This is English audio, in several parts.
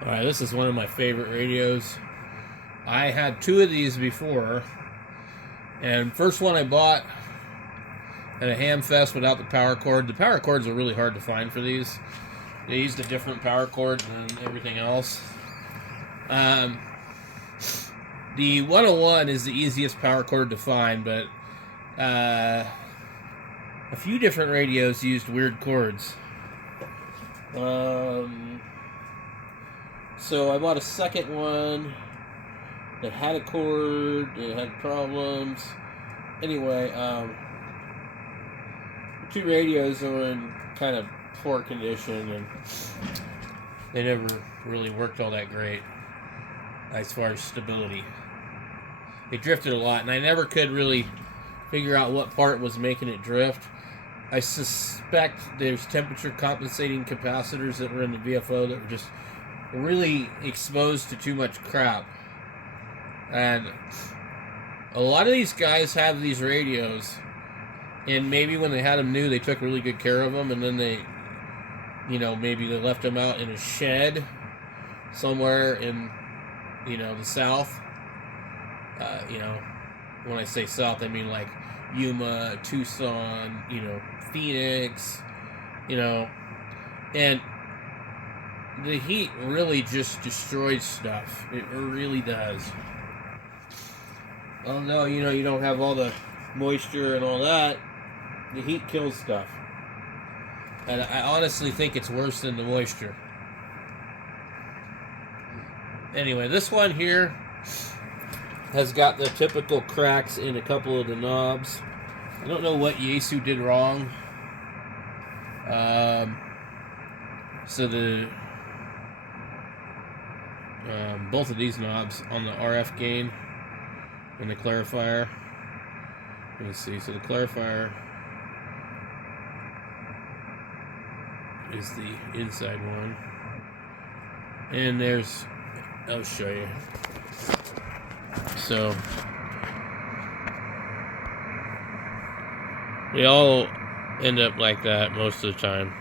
Alright, this is one of my favorite radios. I had two of these before, and first one I bought at a ham fest without the power cord. The power cords are really hard to find for these. They used a different power cord than everything else. The 101 is the easiest power cord to find, but a few different radios used weird cords. So I bought a second one that had a cord, it had problems. Anyway, the two radios were in kind of poor condition, and they never really worked all that great as far as stability. They drifted a lot, and I never could really figure out what part was making it drift. I suspect there's temperature compensating capacitors that were in the VFO that were just really exposed to too much crap. And a lot of these guys have these radios, and maybe when they had them new, they took really good care of them, and then they, maybe they left them out in a shed somewhere in, the South. When I say South, I mean like Yuma, Tucson, Phoenix, and the heat really just destroys stuff. It really does. Although, you don't have all the moisture and all that, the heat kills stuff. And I honestly think it's worse than the moisture. Anyway, this one here has got the typical cracks in a couple of the knobs. I don't know what Yaesu did wrong. So the both of these knobs on the RF gain and the clarifier. Let's see. So the clarifier is the inside one, and I'll show you. So they all end up like that most of the time.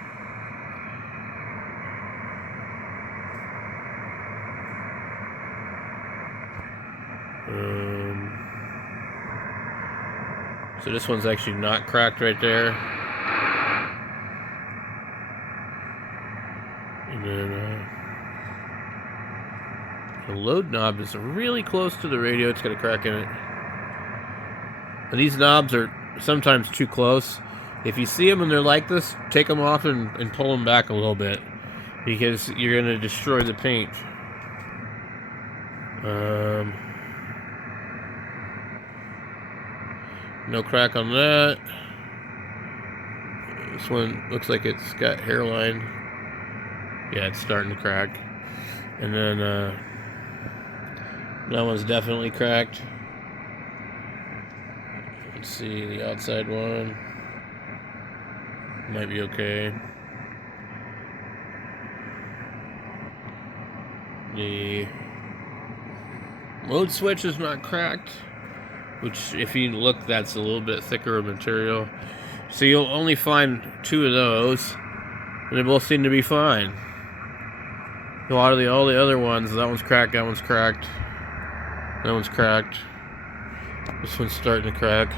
So this one's actually not cracked right there. And then the load knob is really close to the radio. It's got a crack in it. But these knobs are sometimes too close. If you see them and they're like this, take them off and pull them back a little bit, because you're going to destroy the paint. No crack on that. This one looks like it's got hairline. Yeah, it's starting to crack. And then that one's definitely cracked. Let's see, the outside one might be okay. The load switch is not cracked, which, if you look, that's a little bit thicker of material. So you'll only find two of those, and they both seem to be fine. A lot of all the other ones, that one's cracked, that one's cracked, that one's cracked. This one's starting to crack.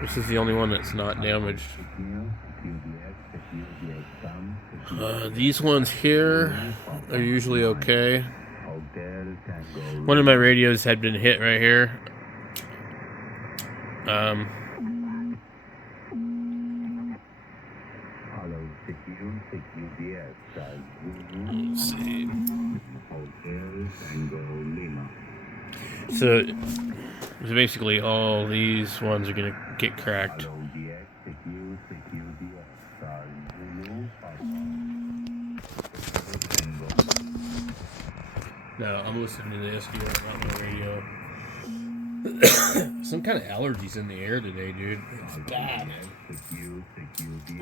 This is the only one that's not damaged. These ones here are usually okay. One of my radios had been hit right here. Let's see. So basically all these ones are going to get cracked. No, I'm listening to the SDR on my radio. Some kind of allergies in the air today, dude. It's bad.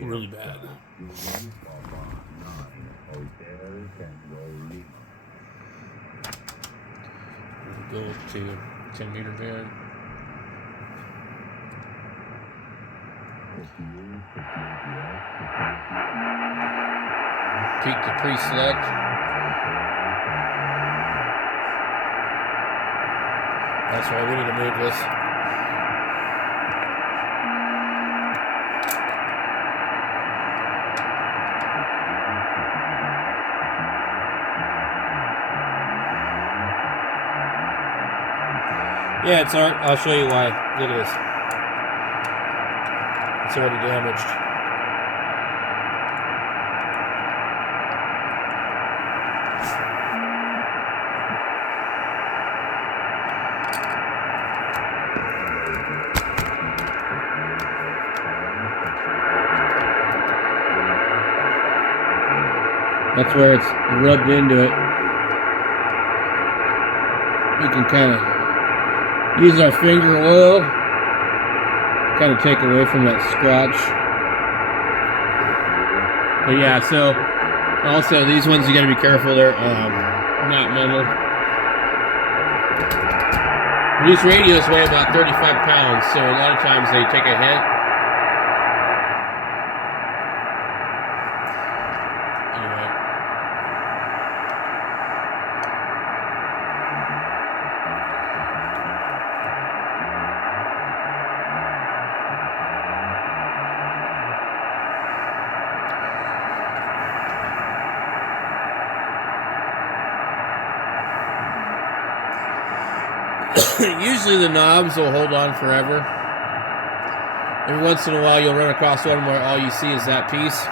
Really bad. Go to 10-meter band. Tweak the pre-select. That's right, we need to move this. Yeah, it's already, I'll show you why. Look at this. It's already damaged. That's where it's rubbed into it. We can kind of use our finger oil, kind of take away from that scratch. But yeah, so also these ones you got to be careful. They're not metal. These radios weigh about 35 pounds, so a lot of times they take a hit. Usually the knobs will hold on forever. Every once in a while you'll run across one where all you see is that piece.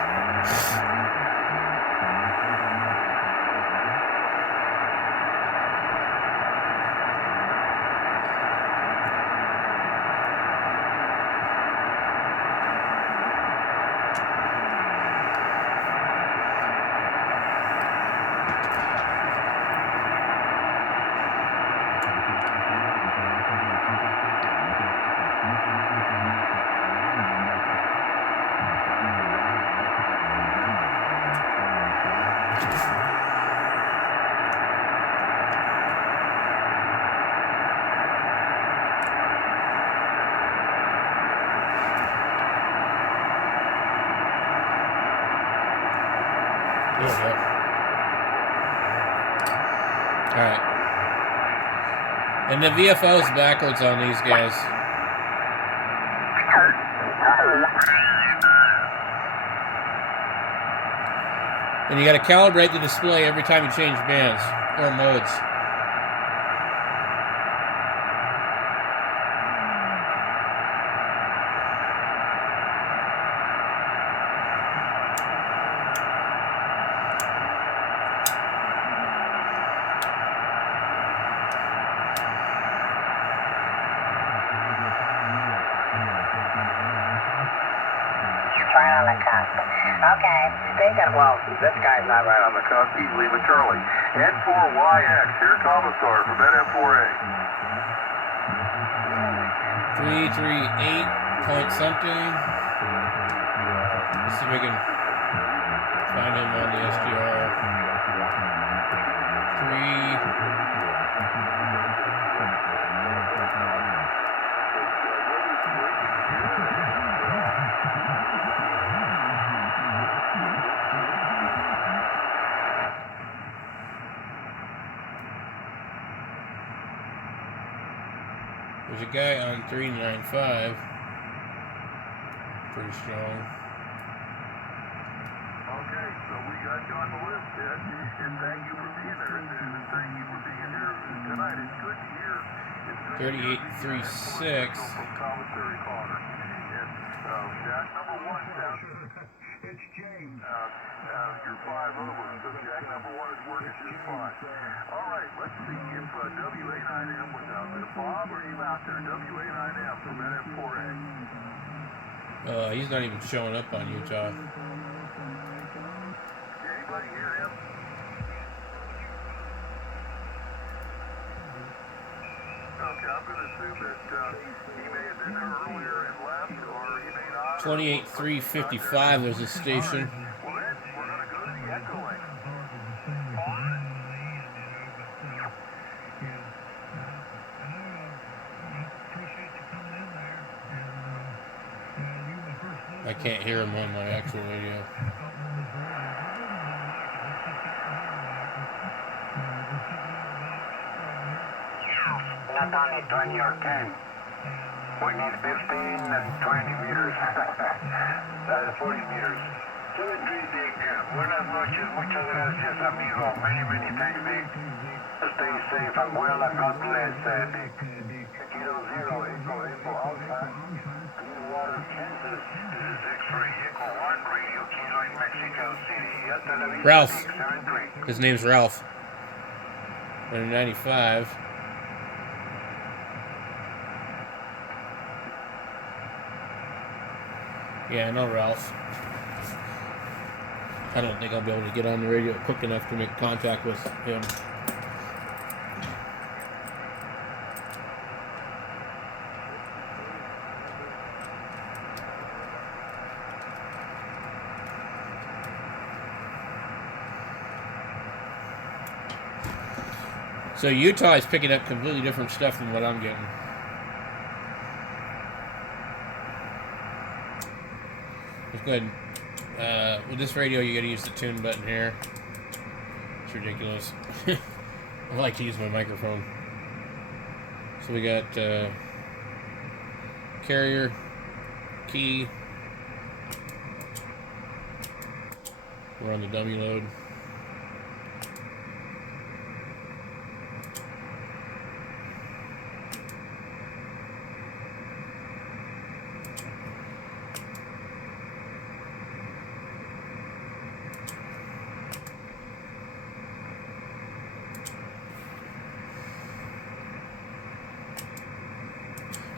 Alright. And the VFO's backwards on these guys. And you got to calibrate the display every time you change bands or modes. Right on the cusp. Okay, speaking. Well, this guy's not right on the cusp. He's leaving Charlie. N4YX. Here Commissar from NM4A. 338 point something. Let's see if we can find him on the SDR. 3. There's a guy on 395. Pretty strong. Okay, so we got you on the list, Ted. And thank you for being there. And thank you for being here tonight. It's good to hear. 3836. From Commissary Connor. And Jack number 1 down. It's James. You're 5 over. So Jack number 1 is working just fine. All right, let's see if WA9M was out there. Bob, are you out there? WA9M from NM4A. He's not even showing up on Utah. Anybody hear him? Okay, I'm going to assume that he may have been there earlier and left, or he may not. 28355, there's a station. Well, then, we're going to go to the echo link. I can't hear him on my actual radio. not only 20 or 10. We need 15 and 20 meters. 40 meters. 736, buenas noches, muchas gracias, amigo. Many, many thanks, Vic. Stay safe and well, and God bless, Vic. Kilo 0, Echo, Alpha. Clearwater, Kansas. This is X-Ray, Echo 1, Radio Kilo in Mexico City. Hasta la vista, Ralph. Vic, 73. His name's Ralph. 195. Yeah, I know Ralph. I don't think I'll be able to get on the radio quick enough to make contact with him. So Utah is picking up completely different stuff than what I'm getting. Let's go ahead and, with this radio, you gotta use the tune button here. It's ridiculous. I like to use my microphone. So we got carrier, key. We're on the dummy load.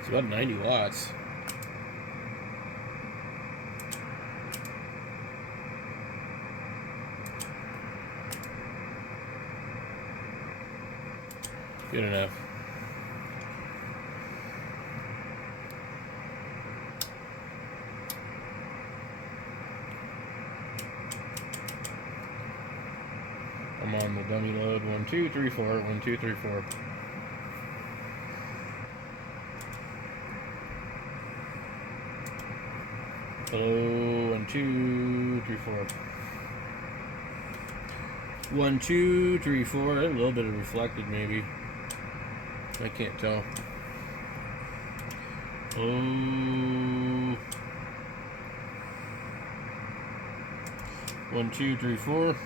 It's about 90 watts. Good enough. I'm on the dummy load. 1, 2, 3, 4. 1, 2, 3, 4. Hello, 1, 2, 3, 4. 1, 2, 3, 4. A little bit of reflected, maybe. I can't tell. Oh. 1, 2, 3, 4.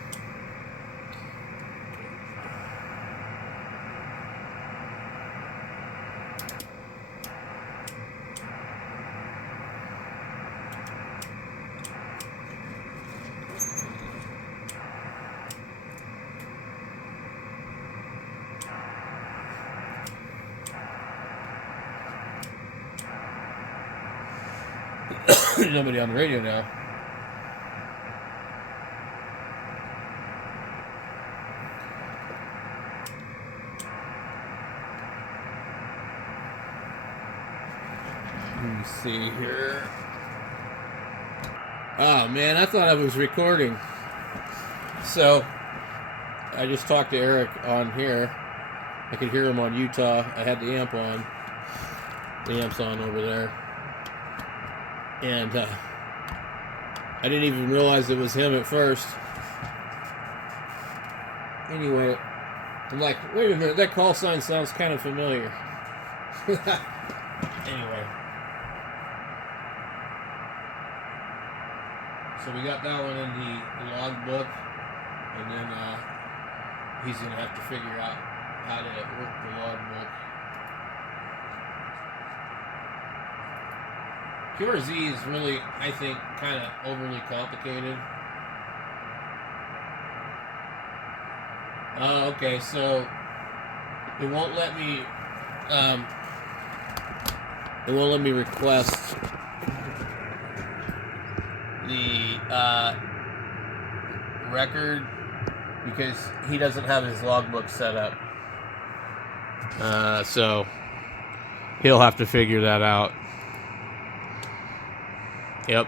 There's nobody on the radio now. Let me see here. Oh man, I thought I was recording. So I just talked to Eric on here. I could hear him on Utah. I had the amp on. The amp's on over there. And I didn't even realize it was him at first. Anyway, I'm like, wait a minute, that call sign sounds kind of familiar. Anyway. So we got that one in the log book. And then he's going to have to figure out how to work the log book. QRZ is really, I think, kind of overly complicated. Okay, so it won't let me request the record because he doesn't have his logbook set up. So he'll have to figure that out. Yep.